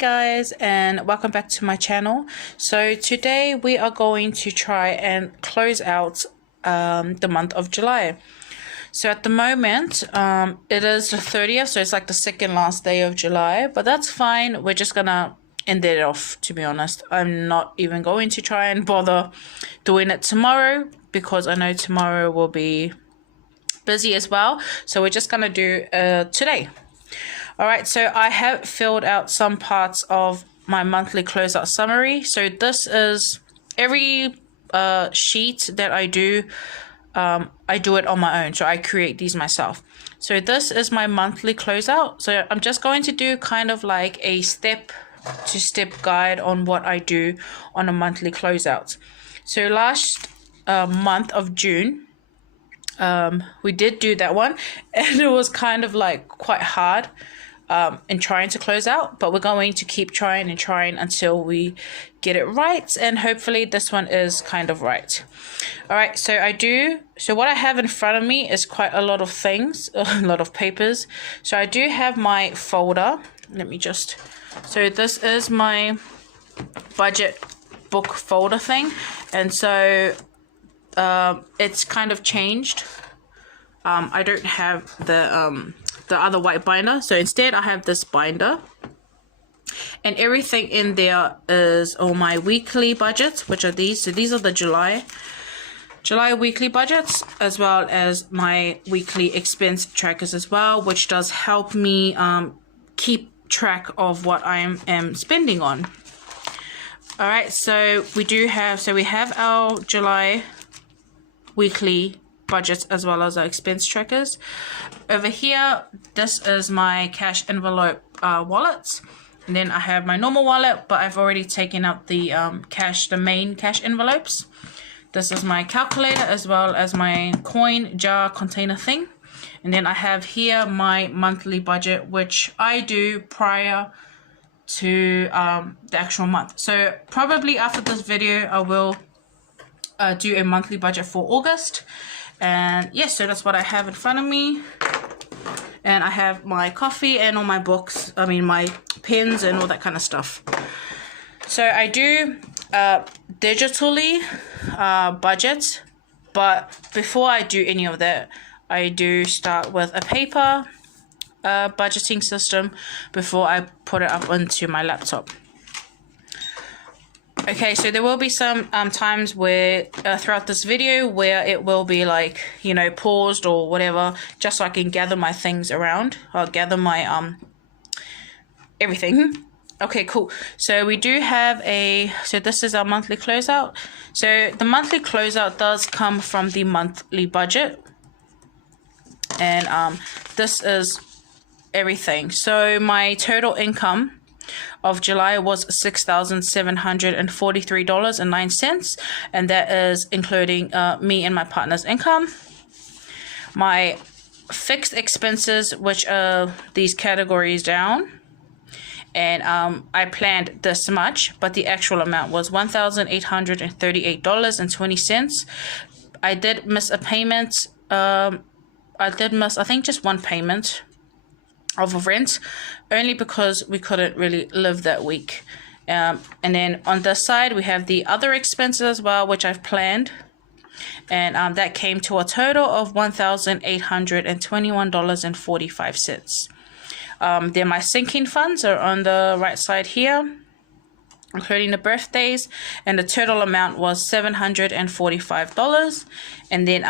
guys, and welcome back to my channel. So today we are going to try and close out the month of July. So at the moment it is the 30th, so it's like the second last day of July, but that's fine. We're just gonna end it off, to be honest. I'm not even going to try and bother doing it tomorrow because I know tomorrow will be busy as well, so we're just gonna do today. Alright, so I have filled out some parts of my monthly closeout summary. So this is every sheet that I do it on my own. So I create these myself. So this is my monthly closeout. So I'm just going to do kind of like a step-to-step guide on what I do on a monthly closeout. So last month of June, we did do that one, and it was kind of like quite hard in trying to close out, but we're going to keep trying until we get it right, and hopefully this one is kind of right. All right, so what I have in front of me is quite a lot of things, a lot of papers. So I do have my folder. So this is my budget book folder thing, and so it's kind of changed. I don't have the other white binder, so instead I have this binder, and everything in there is all my weekly budgets, which are these. So these are the July weekly budgets, as well as my weekly expense trackers as well, which does help me keep track of what I am spending on. All right, so we have our July weekly budgets as well as our expense trackers. Over here, this is my cash envelope wallets, and then I have my normal wallet, but I've already taken out the main cash envelopes. This is my calculator as well as my coin jar container thing, and then I have here my monthly budget, which I do prior to the actual month. So probably after this video I will do a monthly budget for August. And yes, so that's what I have in front of me. And I have my coffee and all my books, my pens and all that kind of stuff. So I do digitally budget, but before I do any of that, I do start with a paper budgeting system before I put it up onto my laptop. Okay, so there will be some times where throughout this video where it will be like, paused or whatever, just so I can gather my things around. I'll gather my everything. Okay, cool. So we do have so this is our monthly closeout. So the monthly closeout does come from the monthly budget, and this is everything. So my total income of July was $6,743.09, and that is including me and my partner's income. My fixed expenses, which are these categories down, and I planned this much, but the actual amount was $1,838.20. I did miss a payment. I think just one payment of rent, only because we couldn't really live that week. And then on this side we have the other expenses as well, which I've planned, and that came to a total of $1,821.45. Then my sinking funds are on the right side here, including the birthdays, and the total amount was $745. And then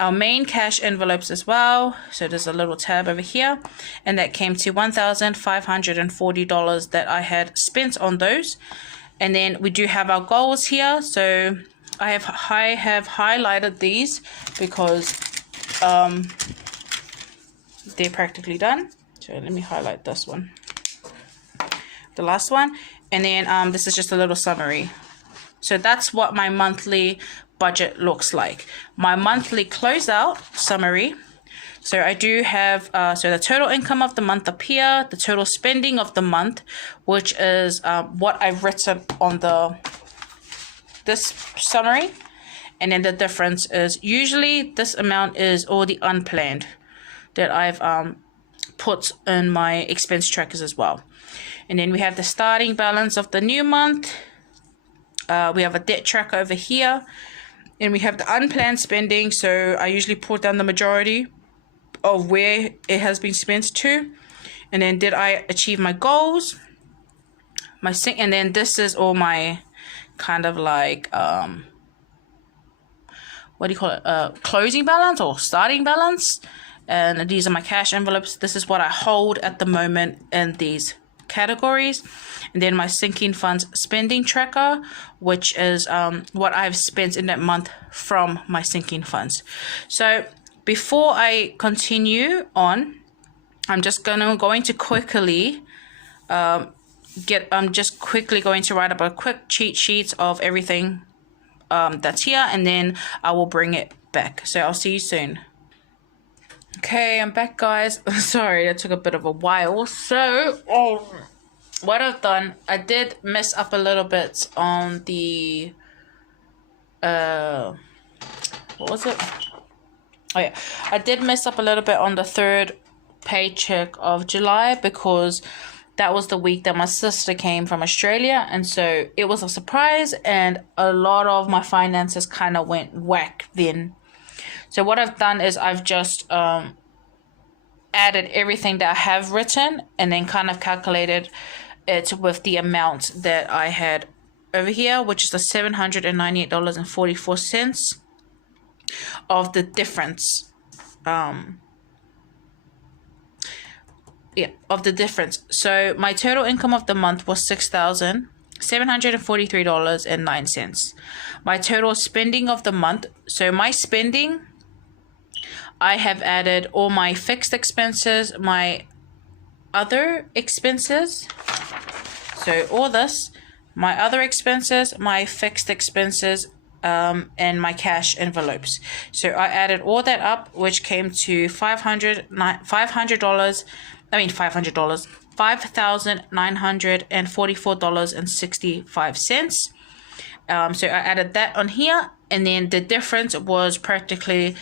our main cash envelopes as well, so there's a little tab over here, and that came to $1,540 that I had spent on those. And then we do have our goals here, so I have highlighted these because they're practically done. So let me highlight this one, the last one. And then this is just a little summary. So that's what my monthly budget looks like. My monthly closeout summary. So I do have so the total income of the month up here, the total spending of the month, which is what I've written on this summary. And then the difference is usually this amount is all the unplanned that I've put in my expense trackers as well. And then we have the starting balance of the new month. We have a debt tracker over here. And we have the unplanned spending. So I usually put down the majority of where it has been spent to. And then did I achieve my goals? And then this is all my kind of like what do you call it, closing balance or starting balance. And these are my cash envelopes. This is what I hold at the moment in these categories. And then my sinking funds spending tracker, which is what I've spent in that month from my sinking funds. So before I continue on, I'm just going to quickly I'm just quickly going to write up a quick cheat sheet of everything that's here, and then I will bring it back. So I'll see you soon. Okay, I'm back, guys. Sorry, that took a bit of a while. So what I've done, I did mess up a little bit on the what was it? Oh yeah, I did mess up a little bit on the third paycheck of July, because that was the week that my sister came from Australia, and so it was a surprise, and a lot of my finances kind of went whack then. So what I've done is I've just added everything that I have written, and then kind of calculated it with the amount that I had over here, which is the $798.44 of the difference. Of the difference. So my total income of the month was $6,743.09. My total spending of the month, so my spending, I have added all my fixed expenses, my other expenses, so all this, my other expenses, my fixed expenses, and my cash envelopes. So I added all that up, which came to $5,944.65. So I added that on here, and then the difference was practically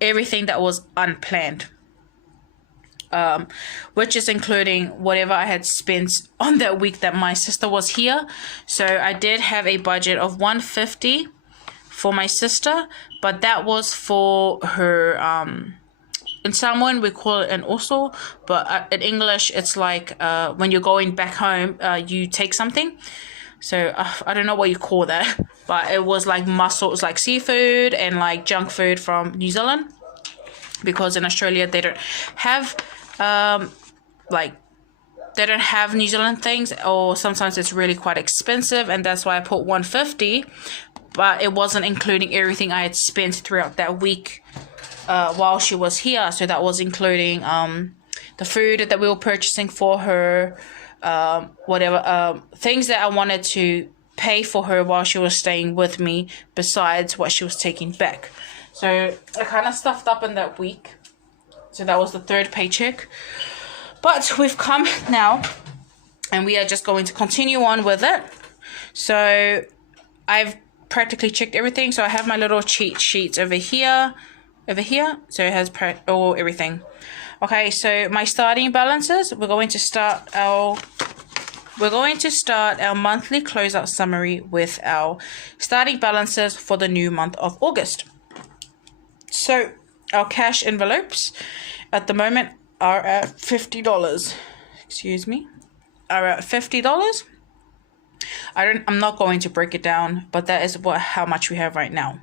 everything that was unplanned, which is including whatever I had spent on that week that my sister was here. So I did have a budget of $150 for my sister, but that was for her in Samoan we call it an oso, but in English it's like when you're going back home, you take something. So I don't know what you call that, but it was like mussels, like seafood and like junk food from New Zealand, because in Australia they don't have New Zealand things, or sometimes it's really quite expensive, and that's why I put $150, but it wasn't including everything I had spent throughout that week while she was here. So that was including the food that we were purchasing for her, things that I wanted to pay for her while she was staying with me, besides what she was taking back. So I kind of stuffed up in that week. So that was the third paycheck. But we've come now, and we are just going to continue on with it. So I've practically checked everything. So I have my little cheat sheets over here. So it has everything. Okay, so my starting balances, we're going to start our monthly closeout summary with our starting balances for the new month of August. So our cash envelopes at the moment are at $50. Are at $50. I'm not going to break it down, but that is how much we have right now.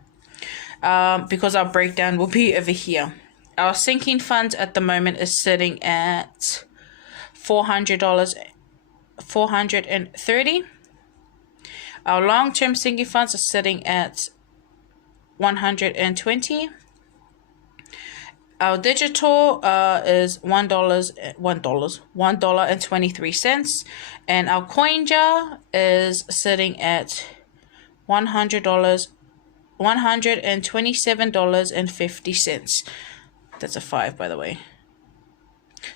Because our breakdown will be over here. Our sinking funds at the moment is sitting at $430. Our long-term sinking funds are sitting at $120. Our digital is $1.23, and our coin jar is sitting at $127.50. That's a 5, by the way.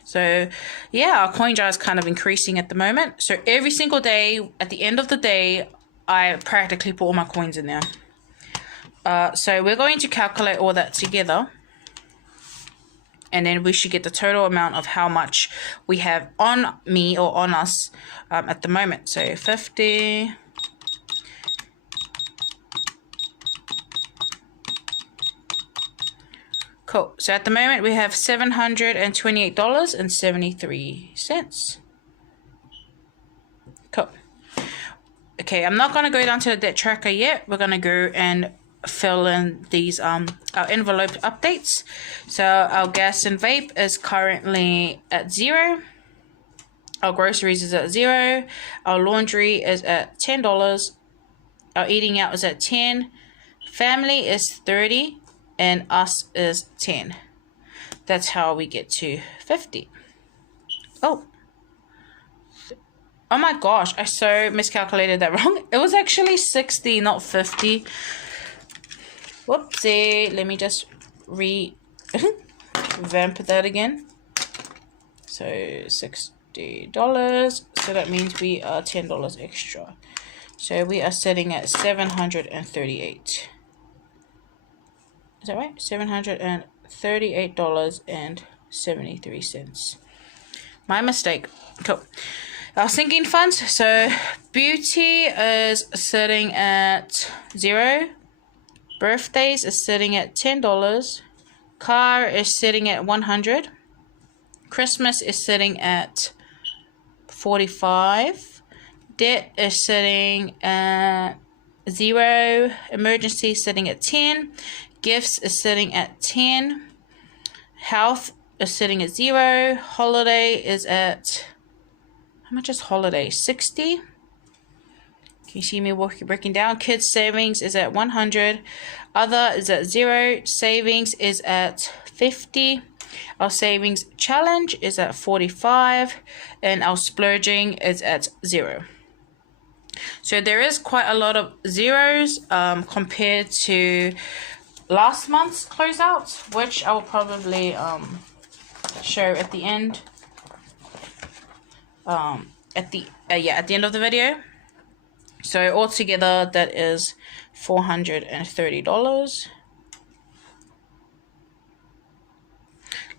So yeah, our coin jar is kind of increasing at the moment. So every single day, at the end of the day, I practically put all my coins in there. So we're going to calculate all that together. and then we should get the total amount of how much we have on me or on us at the moment. So 50. Cool. So at the moment we have $728.73. Cool. Okay, I'm not going to go down to the debt tracker yet. We're going to go and fill in these our envelope updates. So our gas and vape is currently at 0. Our groceries is at 0. Our laundry is at $10. Our eating out is at 10. Family is 30. And us is 10. That's how we get to 50. Oh my gosh, I so miscalculated that wrong. It was actually 60, not 50. Whoopsie. Let me just revamp that again. So $60. So that means we are $10 extra. So we are sitting at 738. Is that right? $738.73. My mistake. Cool. Our sinking funds. So beauty is sitting at 0. Birthdays is sitting at $10. Car is sitting at 100. Christmas is sitting at 45. Debt is sitting at 0. Emergency is sitting at 10. Gifts is sitting at 10. Health is sitting at 0. Holiday is at, how much is holiday? 60. Can you see me breaking down? Kids savings is at 100. Other is at 0. Savings is at 50. Our savings challenge is at 45. And our splurging is at 0. So there is quite a lot of zeros compared to last month's closeout, which I will probably show at the end. At the end of the video. So altogether that is $430.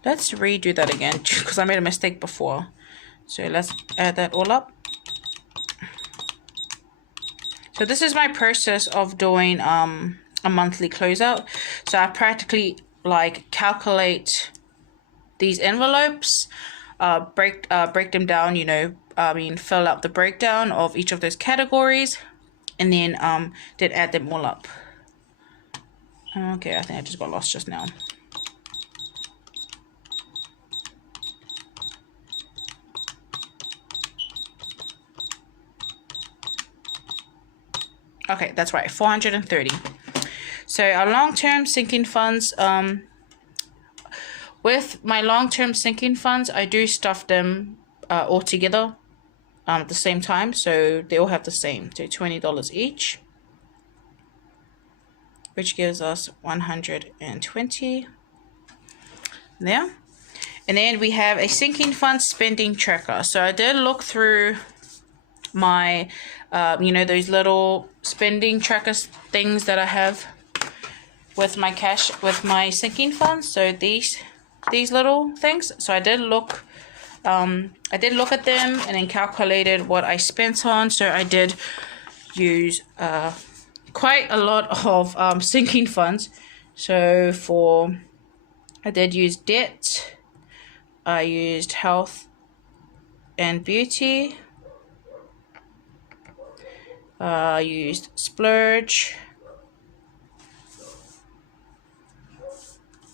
Let's redo that again because I made a mistake before. So let's add that all up. So this is my process of doing a monthly closeout. So I practically like calculate these envelopes, break them down, fill out the breakdown of each of those categories, and then add them all up. Okay, I think I just got lost just now. Okay, that's right, 430. So our long-term sinking funds, with my long-term sinking funds, I do stuff them all together at the same time. So they all have the same, so $20 each, which gives us 120 there. And then we have a sinking fund spending tracker. So I did look through my, those little spending trackers things that I have with my cash, with my sinking funds. So these little things. So I did look at them and then calculated what I spent on. So I did use quite a lot of sinking funds. So I did use debt, I used health and beauty, I used splurge.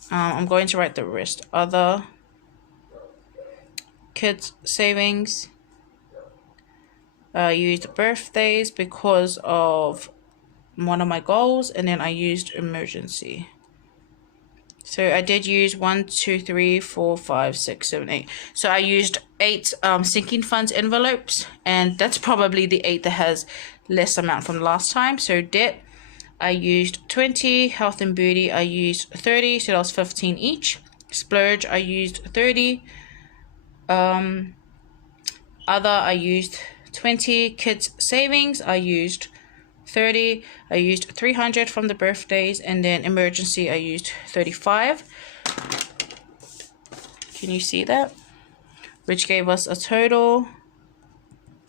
I'm going to write the rest. Other, kids savings. I used birthdays because of one of my goals, and then I used emergency. So I did use 1, 2, 3, 4, 5, 6, 7, 8. So I used 8 sinking funds envelopes, and that's probably the 8 that has less amount from last time. So debt, I used 20. Health and beauty, I used 30. So that was 15 each. Splurge, I used 30. Other, I used 20. Kids savings, I used 30. I used 300 from the birthdays, and then emergency I used 35. Can you see that? Which gave us a total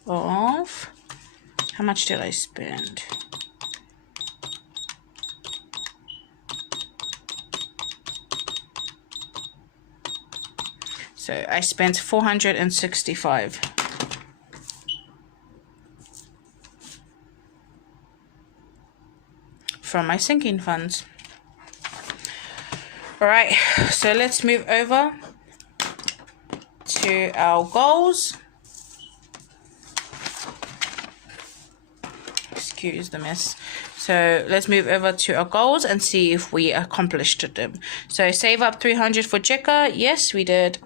of, how much did I spend? So I spent $465 from my sinking funds. All right, so let's move over to our goals. Excuse the mess. So let's move over to our goals and see if we accomplished them. So save up $300 for Jekka. Yes, we did.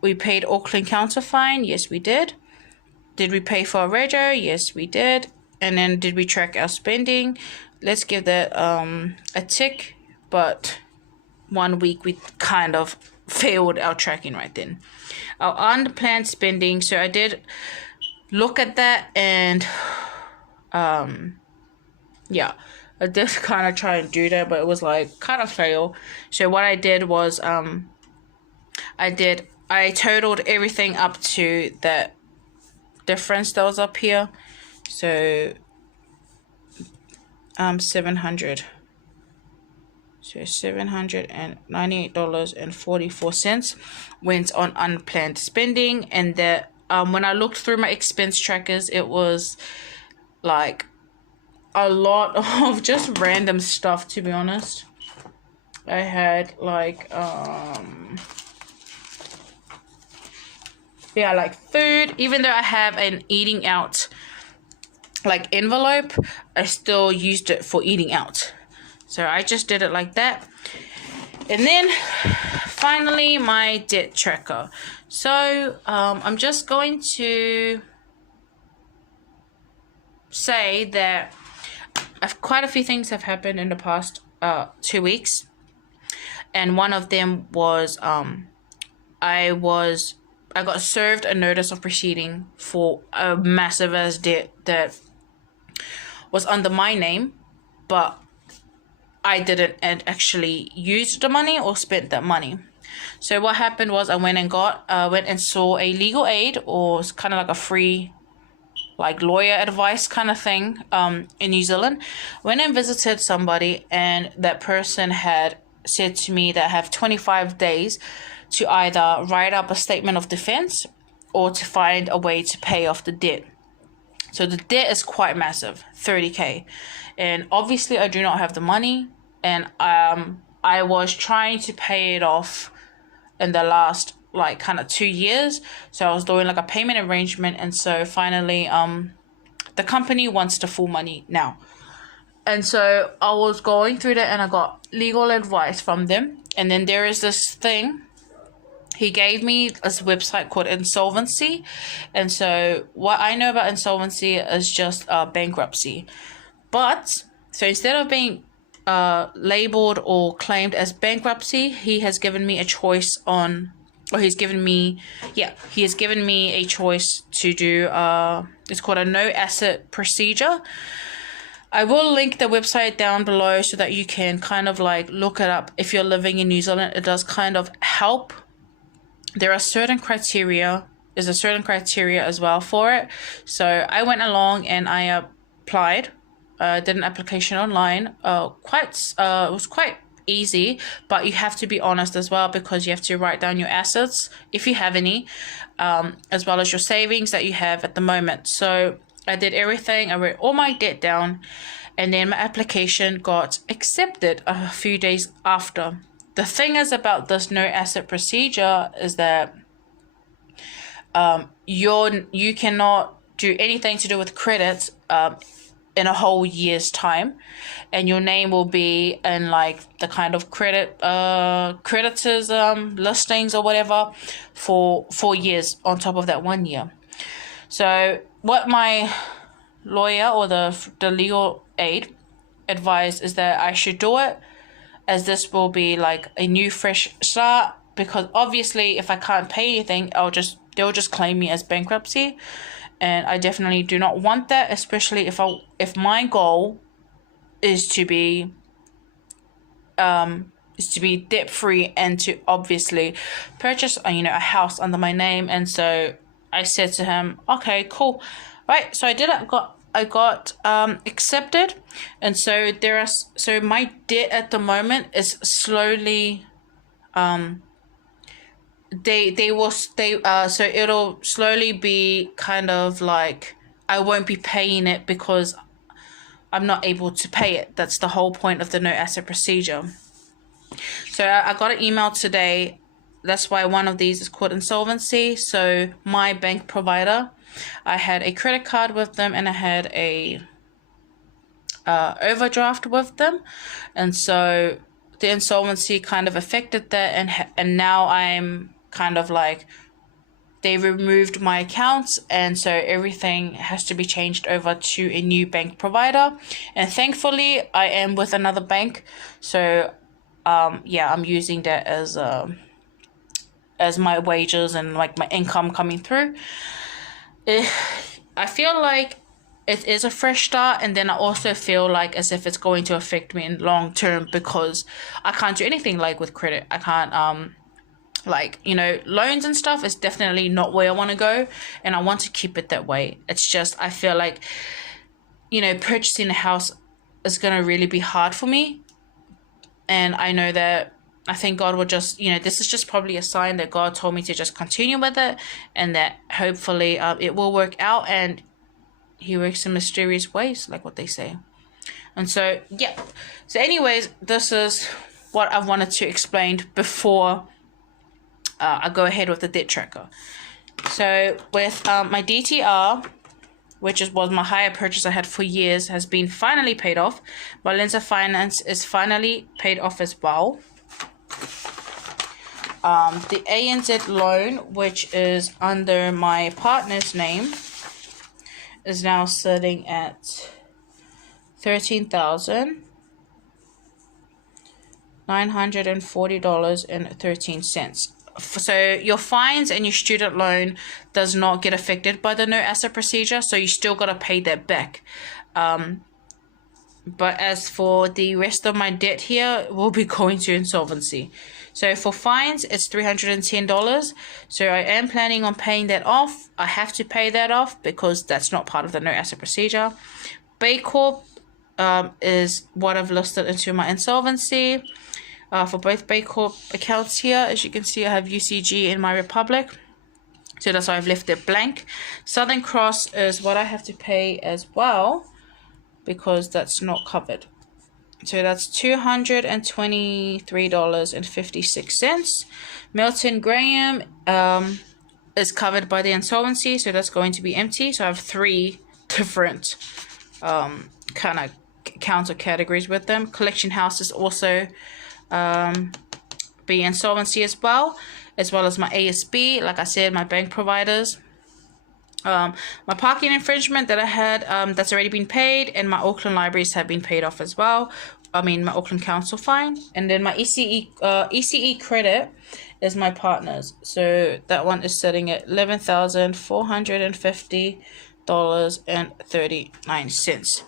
We paid Auckland Council fine. Yes, we did. Did we pay for a radio? Yes, we did. And then did we track our spending? Let's give that a tick. But 1 week we kind of failed our tracking right then. Our unplanned spending. So I did look at that and yeah, I did kind of try and do that, but it was like kind of fail. So what I did was I totaled everything up to that difference that was up here. So 700. So $798.44 went on unplanned spending, and that when I looked through my expense trackers, it was like a lot of just random stuff, to be honest. I had like yeah, like food. Even though I have an eating out like envelope, I still used it for eating out. So I just did it like that. And then finally my debt tracker. So I'm just going to say that quite a few things have happened in the past 2 weeks. And one of them was I got served a notice of proceeding for a massive ass debt that was under my name, but I didn't actually use the money or spent that money. So what happened was I went and saw a legal aid, or kind of like a free like lawyer advice kind of thing in New Zealand. Went and visited somebody, and that person had said to me that I have 25 days to either write up a statement of defense or to find a way to pay off the debt. So the debt is quite massive, $30,000. And obviously I do not have the money, and I was trying to pay it off in the last like kind of 2 years. So I was doing like a payment arrangement, and so finally the company wants the full money now. And so I was going through that, and I got legal advice from them. And then there is this thing. He gave me this website called Insolvency. And so what I know about insolvency is just bankruptcy. But so instead of being labeled or claimed as bankruptcy, he has given me a choice on, or he has given me a choice to do it's called a no asset procedure. I will link the website down below so that you can kind of like look it up. If you're living in New Zealand, it does kind of help. There are certain criteria. There's a certain criteria as well for it. So I went along and I applied. Did an application online. It was quite easy, but you have to be honest as well, because you have to write down your assets if you have any, as well as your savings that you have at the moment. So I did everything. I wrote all my debt down, and then my application got accepted a few days after. The thing is about this no asset procedure is that you cannot do anything to do with credit in a whole year's time, and your name will be in like the kind of creditors listings or whatever for 4 years on top of that 1 year. So what my lawyer or the legal aid advised is that I should do it, as this will be like a new fresh start, because obviously if I can't pay anything, they'll just claim me as bankruptcy, and I definitely do not want that, especially if my goal is to be is to be debt free and to obviously purchase a house under my name. And so I said to him, okay, cool. Right, so I did it. I got accepted, and so my debt at the moment is slowly so it'll slowly be kind of like I won't be paying it because I'm not able to pay it. That's the whole point of the no asset procedure. So I got an email today. That's why one of these is called insolvency. So my bank provider, I had a credit card with them and I had a overdraft with them, and so the insolvency kind of affected that, and now I'm kind of like, they removed my accounts, and so everything has to be changed over to a new bank provider. And thankfully I am with another bank, so yeah, I'm using that as my wages and like my income coming through. I feel like it is a fresh start, and then I also feel like as if it's going to affect me in long term, because I can't do anything like with credit. I can't like, loans and stuff is definitely not where I want to go, and I want to keep it that way. It's just I feel like purchasing a house is going to really be hard for me, and I know that I think God will just, this is just probably a sign that God told me to just continue with it, and that hopefully it will work out, and he works in mysterious ways, like what they say. And so, yeah. So anyways, this is what I wanted to explain before I go ahead with the debt tracker. So with my DTR, which was my hire purchase I had for years, has been finally paid off. My Lenza Finance is finally paid off as well. The ANZ loan, which is under my partner's name, is now sitting at $13,940.13. So your fines and your student loan does not get affected by the no asset procedure, so you still got to pay that back. But as for the rest of my debt here, we'll be going to insolvency. So for fines, it's $310. So I am planning on paying that off. I have to pay that off because that's not part of the no asset procedure. Bay Corp is what I've listed into my insolvency. For both Bay Corp accounts here, as you can see, I have UCG in my Republic. So that's why I've left it blank. Southern Cross is what I have to pay as well, because that's not covered. So that's $223.56. Milton Graham is covered by the insolvency, so that's going to be empty. So I have 3 different kind of counter categories with them. Collection House is also be insolvency as well as my ASB, like I said, my bank providers. My parking infringement that I had, that's already been paid, and my Auckland libraries have been paid off as well. I mean, my Auckland Council fine. And then my ECE credit is my partner's. So that one is sitting at $11,450.39.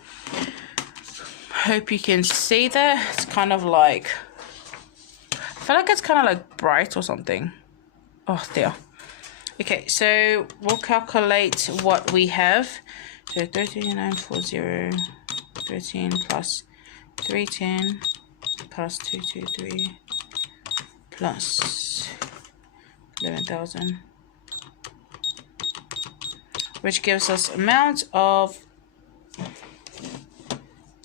Hope you can see that. It's kind of like, I feel like it's kind of like bright or something. Oh, there. Okay, so we'll calculate what we have. So 39,940, 13 plus 310 plus 223 plus 11,000, which gives us amount of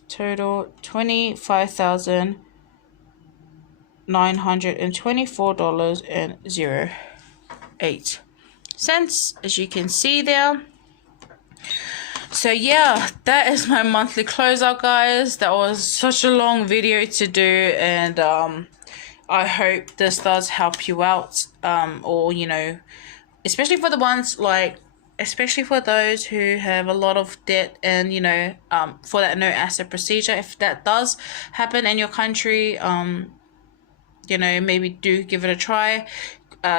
total $25,924.08, as you can see there. So yeah, that is my monthly closeout, guys. That was such a long video to do, and I hope this does help you out, or especially for the ones especially for those who have a lot of debt, and for that no asset procedure, if that does happen in your country, maybe do give it a try.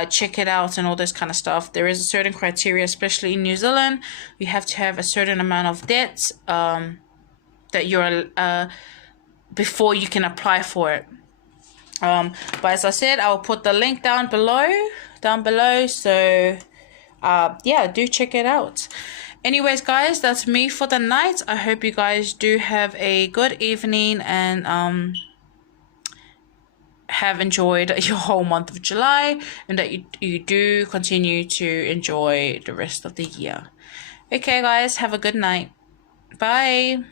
Check it out and all this kind of stuff. There is a certain criteria, especially in New Zealand. You have to have a certain amount of debt that you're before you can apply for it. But as I said, I'll put the link down below. So yeah, do check it out. Anyways, guys, that's me for the night. I hope you guys do have a good evening and have enjoyed your whole month of July, and that you do continue to enjoy the rest of the year. Okay, guys, have a good night. Bye.